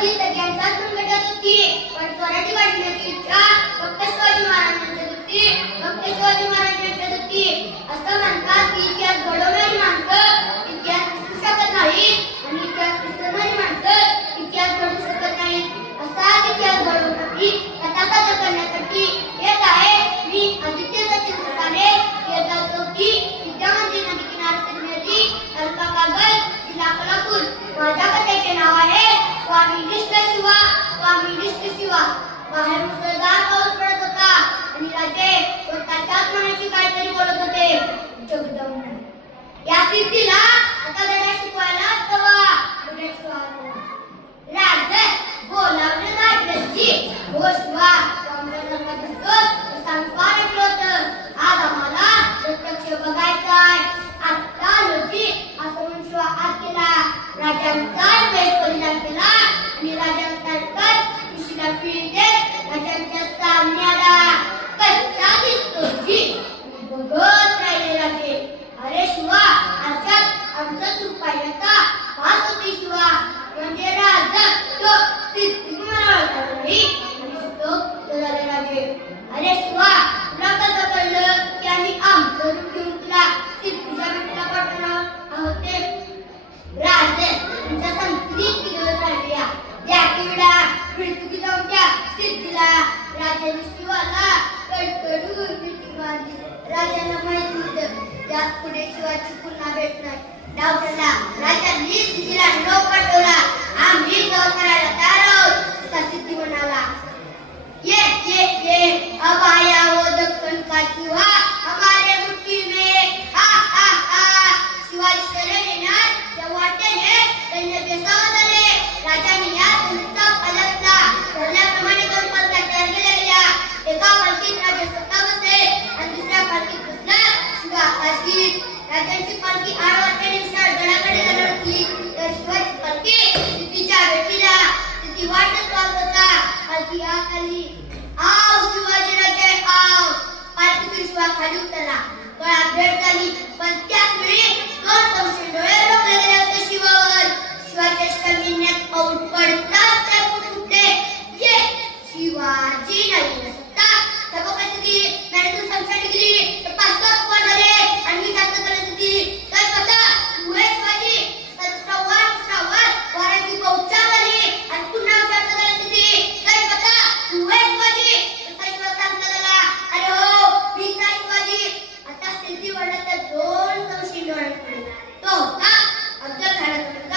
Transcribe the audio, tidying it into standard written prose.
ती सगळ्यांचाच संघटन होती, पण स्वराज्य वाढण्याची इच्छा फक्त शिवाजी महाराजांची होती, फक्त शिवाजी महाराजांची होती. असं म्हणतात की इतिहास घडवणारी माणसं इतिहास विसरू शकत नाही आणि इतिहास विसरणारी माणसं इतिहास घडवू शकत नाही. असाच इतिहास घडवण्यासाठी कथा सादर करण्यासाठी येत आहे मी आदित्य सचिन सुतारे, इयत्ता 4थी, विद्यामंदिर नदी किनारे समिती, तालुका कागल, जिल्हा कोल्हापूर. माझ्या कथेचे नाव आहे स्वामी निष्ठ शिवा. स्वामी निष्ठ शिवा. बाहेर मुसळधार पाऊस पडत होता आणि राजे स्वतःच्याच मनाशी काहीतरी बोलत होते. जगदंब या सिद्धीला आता धडा शिकवायला हवा. राज बोलावलं राजाची गोष्ट वा आमच्या सर्वांचं दोस्त सांगणार होतं. आज आम्हाला प्रत्यक्ष बघायचंय. आता लोकी असं म्हणून शिवा आत केला. राजांचा वेश परिधान केला आणि राजांसारखा ऋषीला पिळी देत राजांच्या सामने आला. कसा दिसतो जी बघत राहिले राजे. अरे शिवा अशात आमचं चूक पाहिजे का पास होती शिवा. म्हणजे राजा तो सिद्धी मला नाही आणि तो झाले राजे. अरे शिवा तुला कसं कळलं की आम्ही आमचं रूप घेऊन तुला सिद्धीच्या भेटीला पाठवणार आहोत ते. राजे तुमच्या संस्कृतीत दिवस राहिल्या त्या किडा फिरतुकी जाऊन त्या सिद्धीला. राजाने शिवाला कडकडून मिठी मारली. राजांना माहित होतं त्या पुढे शिवाची पुन्हा भेट नाही. डावटला राजांनी सिद्धीला नव पाठवला. आम्ही जाऊन करायला तयार आहोत असा सिद्धी म्हणाला. ये ये ये अब आया वो दक्कन का शिवा हमारे मुट्ठी में. हा हा हा. शिवाजी शरण येणार त्या वाटेने सैन्य बेसावत आले. राजाने या सैन्याचा पालटला. ठरल्याप्रमाणे 2 पालख्या तयार केल्या गेल्या. एका पालखीत राजा स्वतः बसले आणि दुसऱ्या पालखीत बसला शिवा आकाशीत. राजांची पालखी आडवाटेने गडाकडे जाणार होती तर शिवाची पालखी सिद्धीच्या भेटीला. सिद्धी वाटच पाहत होता. पालखी आत आली. आव शिवाजी राजे आव. पालखीतून शिवा खाली उतरला. गळा भेट झाली पण त्याच वेळी 2 संशयी डोळे